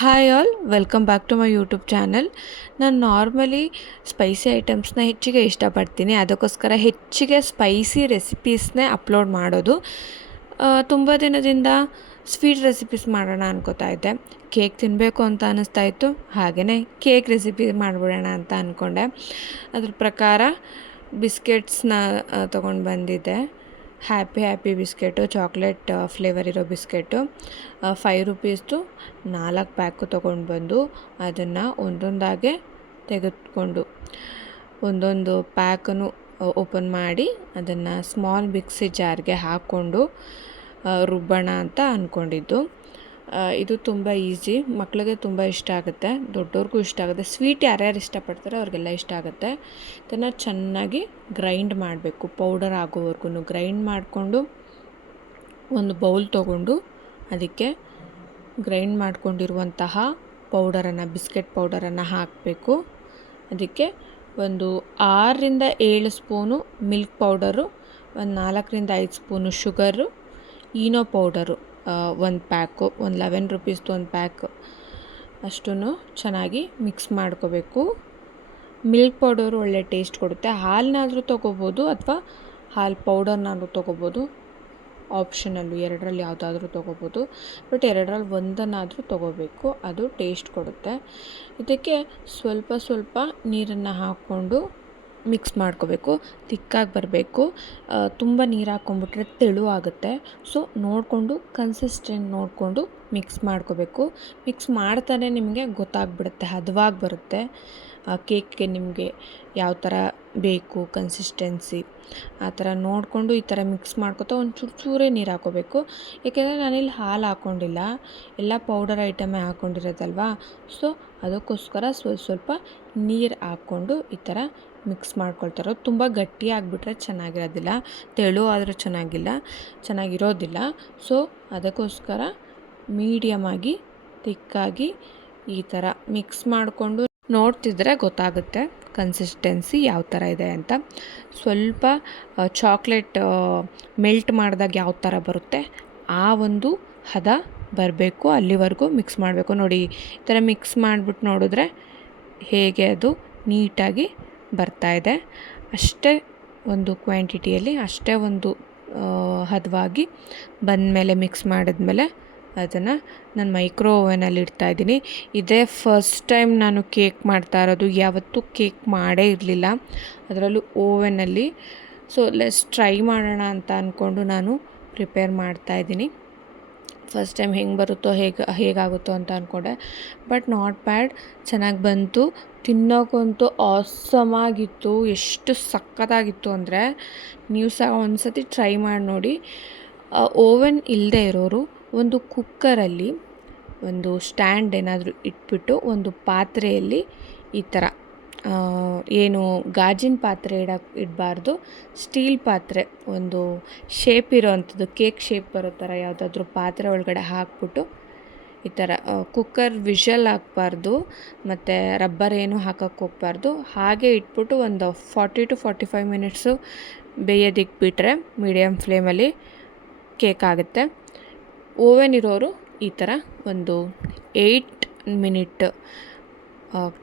Hi all, welcome back to my YouTube channel. ನಾನು normally spicy ಐಟಮ್ಸ್ನ ಹೆಚ್ಚಿಗೆ ಇಷ್ಟಪಡ್ತೀನಿ. ಅದಕ್ಕೋಸ್ಕರ ಹೆಚ್ಚಿಗೆ ಸ್ಪೈಸಿ ರೆಸಿಪೀಸ್ನೇ ಅಪ್ಲೋಡ್ ಮಾಡೋದು. ತುಂಬ ದಿನದಿಂದ ಸ್ವೀಟ್ ರೆಸಿಪೀಸ್ ಮಾಡೋಣ ಅನ್ಕೋತಾ ಇದ್ದೆ. ಕೇಕ್ ತಿನ್ನಬೇಕು ಅಂತ ಅನ್ನಿಸ್ತಾ ಇತ್ತು, ಹಾಗೆಯೇ ಕೇಕ್ ರೆಸಿಪಿ ಮಾಡಿಬಿಡೋಣ ಅಂತ ಅಂದ್ಕೊಂಡೆ. ಅದ್ರ ಪ್ರಕಾರ ಬಿಸ್ಕೆಟ್ಸ್ನ ತೊಗೊಂಡು ಬಂದಿದ್ದೆ. ಹ್ಯಾಪಿ ಬಿಸ್ಕೆಟು, ಚಾಕ್ಲೇಟ್ ಫ್ಲೇವರ್ ಇರೋ ಬಿಸ್ಕೆಟು. 5 ರೂಪೀಸ್ದು 4 ಪ್ಯಾಕು ತೊಗೊಂಡು ಬಂದು ಅದನ್ನು ಒಂದೊಂದಾಗೆ ತೆಗೆದುಕೊಂಡು ಒಂದೊಂದು ಪ್ಯಾಕನ್ನು ಓಪನ್ ಮಾಡಿ ಅದನ್ನು ಸ್ಮಾಲ್ ಮಿಕ್ಸಿ ಜಾರ್ಗೆ ಹಾಕ್ಕೊಂಡು ರುಬ್ಬೋಣ ಅಂತ ಅಂದ್ಕೊಂಡಿದ್ದು. ಇದು ತುಂಬ ಈಸಿ, ಮಕ್ಕಳಿಗೆ ತುಂಬ ಇಷ್ಟ ಆಗುತ್ತೆ, ದೊಡ್ಡವ್ರಿಗೂ ಇಷ್ಟ ಆಗುತ್ತೆ. ಸ್ವೀಟ್ ಯಾರ್ಯಾರು ಇಷ್ಟಪಡ್ತಾರೆ ಅವ್ರಿಗೆಲ್ಲ ಇಷ್ಟ ಆಗುತ್ತೆ. ಇದನ್ನು ಚೆನ್ನಾಗಿ ಗ್ರೈಂಡ್ ಮಾಡಬೇಕು, ಪೌಡರ್ ಆಗೋವರೆಗೂ ಗ್ರೈಂಡ್ ಮಾಡಿಕೊಂಡು ಒಂದು ಬೌಲ್ ತೊಗೊಂಡು ಅದಕ್ಕೆ ಗ್ರೈಂಡ್ ಮಾಡ್ಕೊಂಡಿರುವಂತಹ ಪೌಡರನ್ನು, ಬಿಸ್ಕೆಟ್ ಪೌಡರನ್ನು ಹಾಕಬೇಕು. ಅದಕ್ಕೆ ಒಂದು 6ರಿಂದ 7 ಸ್ಪೂನು ಮಿಲ್ಕ್ ಪೌಡರು, ಒಂದು 4ರಿಂದ 5 spoon sugar, Eno powder 1 pack, ಒಂದು 11 ರೂಪೀಸ್ದು 1 ಪ್ಯಾಕ್ ಅಷ್ಟನ್ನು ಚೆನ್ನಾಗಿ ಮಿಕ್ಸ್ ಮಾಡ್ಕೋಬೇಕು. ಮಿಲ್ಕ್ ಪೌಡರು ಒಳ್ಳೆ ಟೇಸ್ಟ್ ಕೊಡುತ್ತೆ. ಹಾಲನ್ನಾದರೂ ತೊಗೋಬೋದು ಅಥವಾ ಹಾಲು ಪೌಡರ್ನಾದರೂ ತೊಗೋಬೋದು, ಆಪ್ಷನಲ್ಲು, ಎರಡರಲ್ಲಿ ಯಾವುದಾದ್ರೂ ತೊಗೋಬೋದು. ಬಟ್ ಎರಡರಲ್ಲಿ ಒಂದನ್ನಾದರೂ ತೊಗೋಬೇಕು, ಅದು ಟೇಸ್ಟ್ ಕೊಡುತ್ತೆ. ಇದಕ್ಕೆ ಸ್ವಲ್ಪ ನೀರನ್ನು ಹಾಕ್ಕೊಂಡು ಮಿಕ್ಸ್ ಮಾಡ್ಕೋಬೇಕು. ತಿಕ್ಕಾಗಿ ಬರಬೇಕು. ತುಂಬ ನೀರು ಹಾಕ್ಕೊಂಬಿಟ್ರೆ ತೆಳು ಆಗುತ್ತೆ. ಸೊ ನೋಡಿಕೊಂಡು, ಕನ್ಸಿಸ್ಟೆಂಟ್ ನೋಡಿಕೊಂಡು ಮಿಕ್ಸ್ ಮಾಡ್ಕೋಬೇಕು. ಮಿಕ್ಸ್ ಮಾಡ್ತಾನೆ ನಿಮಗೆ ಗೊತ್ತಾಗ್ಬಿಡುತ್ತೆ, ಹದವಾಗಿ ಬರುತ್ತೆ. ಕೇಕ್ಗೆ ನಿಮಗೆ ಯಾವ ಥರ ಬೇಕು ಕನ್ಸಿಸ್ಟೆನ್ಸಿ, ಆ ಥರ ನೋಡಿಕೊಂಡು ಈ ಥರ ಮಿಕ್ಸ್ ಮಾಡ್ಕೊತಾ ಒಂದು ಚೂರೇ ನೀರು ಹಾಕ್ಕೋಬೇಕು. ಏಕೆಂದರೆ ನಾನಿಲ್ಲಿ ಹಾಲು ಹಾಕ್ಕೊಂಡಿಲ್ಲ, ಎಲ್ಲ ಪೌಡರ್ ಐಟಮೇ ಹಾಕ್ಕೊಂಡಿರೋದಲ್ವಾ. ಸೊ ಅದಕ್ಕೋಸ್ಕರ ಸ್ವಲ್ಪ ನೀರು ಹಾಕ್ಕೊಂಡು ಈ ಥರ ಮಿಕ್ಸ್ ಮಾಡ್ಕೊಳ್ತಾರೋ. ತುಂಬ ಗಟ್ಟಿಯಾಗಿಬಿಟ್ರೆ ಚೆನ್ನಾಗಿರೋದಿಲ್ಲ, ತೆಳು ಆದರೂ ಚೆನ್ನಾಗಿರೋದಿಲ್ಲ. ಸೊ ಅದಕ್ಕೋಸ್ಕರ ಮೀಡಿಯಮಾಗಿ ತಿಕ್ಕಾಗಿ ಈ ಥರ ಮಿಕ್ಸ್ ಮಾಡಿಕೊಂಡು ನೋಡ್ತಿದ್ರೆ ಗೊತ್ತಾಗುತ್ತೆ ಕನ್ಸಿಸ್ಟೆನ್ಸಿ ಯಾವ ಥರ ಇದೆ ಅಂತ. ಸ್ವಲ್ಪ ಚಾಕ್ಲೇಟ್ ಮೆಲ್ಟ್ ಮಾಡಿದಾಗ ಯಾವ ಥರ ಬರುತ್ತೆ ಆ ಒಂದು ಹದ ಬರಬೇಕು, ಅಲ್ಲಿವರೆಗೂ ಮಿಕ್ಸ್ ಮಾಡಬೇಕು. ನೋಡಿ, ಈ ಥರ ಮಿಕ್ಸ್ ಮಾಡಿಬಿಟ್ಟು ನೋಡಿದ್ರೆ ಹೇಗೆ ಅದು ನೀಟಾಗಿ ಬರ್ತಾಯಿದೆ. ಅಷ್ಟೇ ಒಂದು ಕ್ವಾಂಟಿಟಿಯಲ್ಲಿ, ಅಷ್ಟೇ ಒಂದು ಹದವಾಗಿ ಬಂದಮೇಲೆ, ಮಿಕ್ಸ್ ಮಾಡಿದ್ಮೇಲೆ ಅದನ್ನು ನಾನು ಮೈಕ್ರೋ ಓವೆನಲ್ಲಿ ಇಡ್ತಾಯಿದ್ದೀನಿ. ಇದೇ ಫಸ್ಟ್ ಟೈಮ್ ನಾನು ಕೇಕ್ ಮಾಡ್ತಾ ಇರೋದು, ಯಾವತ್ತೂ ಕೇಕ್ ಮಾಡೇ ಇರಲಿಲ್ಲ, ಅದರಲ್ಲೂ ಓವೆನಲ್ಲಿ. ಸೊ ಟ್ರೈ ಮಾಡೋಣ ಅಂತ ಅಂದ್ಕೊಂಡು ನಾನು ಪ್ರಿಪೇರ್ ಮಾಡ್ತಾಯಿದ್ದೀನಿ. ಫಸ್ಟ್ ಟೈಮ್ ಹೆಂಗೆ ಬರುತ್ತೋ ಹೇಗಾಗುತ್ತೋ ಅಂತ ಅಂದ್ಕೊಂಡೆ. ಬಟ್ ನಾಟ್ ಬ್ಯಾಡ್, ಚೆನ್ನಾಗಿ ಬಂತು. ತಿನ್ನೋಕ್ಕಂತೂ ಆಸಮಾಗಿತ್ತು, ಎಷ್ಟು ಸಖತ್ತಾಗಿತ್ತು ಅಂದರೆ ನೀವು ಸಹ ಒಂದು ಸತಿ ಟ್ರೈ ಮಾಡಿ ನೋಡಿ. ಓವೆನ್ ಇಲ್ಲದೆ ಇರೋರು ಒಂದು ಕುಕ್ಕರಲ್ಲಿ ಒಂದು ಸ್ಟ್ಯಾಂಡ್ ಏನಾದರೂ ಇಟ್ಬಿಟ್ಟು ಒಂದು ಪಾತ್ರೆಯಲ್ಲಿ ಈ ಥರ, ಏನು ಗಾಜಿನ ಪಾತ್ರೆ ಇಡಬಾರ್ದು, ಸ್ಟೀಲ್ ಪಾತ್ರೆ, ಒಂದು ಶೇಪ್ ಇರೋವಂಥದ್ದು, ಕೇಕ್ ಶೇಪ್ ಬರೋ ಥರ ಯಾವುದಾದ್ರೂ ಪಾತ್ರೆ ಒಳಗಡೆ ಹಾಕ್ಬಿಟ್ಟು ಈ ಥರ ಕುಕ್ಕರ್ ವಿಷಲ್ ಹಾಕಬಾರ್ದು ಮತ್ತು ರಬ್ಬರ್ ಏನು ಹಾಕೋಕ್ಕೆ ಹೋಗಬಾರ್ದು. ಹಾಗೆ ಇಟ್ಬಿಟ್ಟು ಒಂದು 40 to 45 ಮಿನಿಟ್ಸು ಬೇಯೋದಕ್ಕೆ ಬಿಟ್ಟರೆ ಮೀಡಿಯಮ್ ಫ್ಲೇಮಲ್ಲಿ ಕೇಕ್ ಆಗುತ್ತೆ. ಓವೆನ್ ಇರೋರು ಈ ಥರ ಒಂದು 8 ಮಿನಿಟ್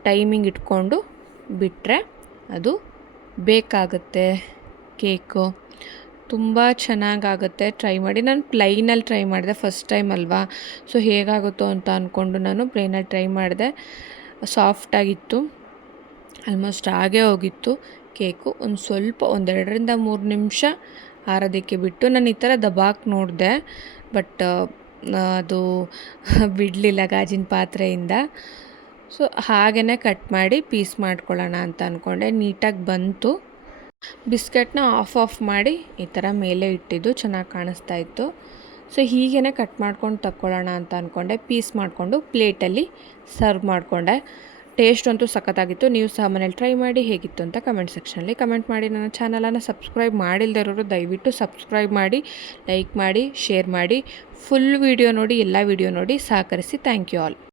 ಟೈಮಿಂಗ್ ಇಟ್ಕೊಂಡು ಬಿಟ್ಟರೆ ಅದು ಬೇಕಾಗುತ್ತೆ. ಕೇಕು ತುಂಬ ಚೆನ್ನಾಗಾಗುತ್ತೆ, ಟ್ರೈ ಮಾಡಿ. ನಾನು ಪ್ಲೈನಲ್ಲಿ ಟ್ರೈ ಮಾಡಿದೆ, ಫಸ್ಟ್ ಟೈಮ್ ಅಲ್ವಾ, ಸೊ ಹೇಗಾಗುತ್ತೋ ಅಂತ ಅಂದ್ಕೊಂಡು ನಾನು ಪ್ಲೈನಲ್ಲಿ ಟ್ರೈ ಮಾಡಿದೆ. ಸಾಫ್ಟಾಗಿತ್ತು, ಆಲ್ಮೋಸ್ಟ್ ಆಗೇ ಹೋಗಿತ್ತು ಕೇಕು. ಒಂದು 2ರಿಂದ 3 ನಿಮಿಷ ಆರೋದಕ್ಕೆ ಬಿಟ್ಟು ನಾನು ಈ ಥರ ದಬಾಕಿ ನೋಡಿದೆ, ಬಟ್ ಅದು ಬಿಡಲಿಲ್ಲ ಗಾಜಿನ ಪಾತ್ರೆಯಿಂದ. ಸೊ ಹಾಗೆಯೇ ಕಟ್ ಮಾಡಿ ಪೀಸ್ ಮಾಡ್ಕೊಳ್ಳೋಣ ಅಂತ ಅಂದ್ಕೊಂಡೆ. ನೀಟಾಗಿ ಬಂತು. ಬಿಸ್ಕೆಟ್ನ ಆಫ್ ಮಾಡಿ ಈ ಥರ ಮೇಲೆ ಇಟ್ಟಿದ್ದು ಚೆನ್ನಾಗಿ ಕಾಣಿಸ್ತಾ ಇತ್ತು. ಸೊ ಹೀಗೇ ಕಟ್ ಮಾಡ್ಕೊಂಡು ತಕ್ಕೊಳ್ಳೋಣ ಅಂತ ಅಂದ್ಕೊಂಡೆ. ಪೀಸ್ ಮಾಡಿಕೊಂಡು ಪ್ಲೇಟಲ್ಲಿ ಸರ್ವ್ ಮಾಡಿಕೊಂಡೆ. ಟೇಸ್ಟ್ ಅಂತೂ ಸಖತ್ತಾಗಿತ್ತು. ನೀವು ಸಹ ಮನೇಲಿ ಟ್ರೈ ಮಾಡಿ ಹೇಗಿತ್ತು ಅಂತ ಕಮೆಂಟ್ ಸೆಕ್ಷನಲ್ಲಿ ಕಮೆಂಟ್ ಮಾಡಿ. ನನ್ನ ಚಾನಲನ್ನು ಸಬ್ಸ್ಕ್ರೈಬ್ ಮಾಡಿಲ್ಲದೆ ಇರೋರು ದಯವಿಟ್ಟು ಸಬ್ಸ್ಕ್ರೈಬ್ ಮಾಡಿ, ಲೈಕ್ ಮಾಡಿ, ಶೇರ್ ಮಾಡಿ. ಫುಲ್ ವೀಡಿಯೋ ನೋಡಿ, ಎಲ್ಲ ವೀಡಿಯೋ ನೋಡಿ ಸಹಕರಿಸಿ. Thank you all.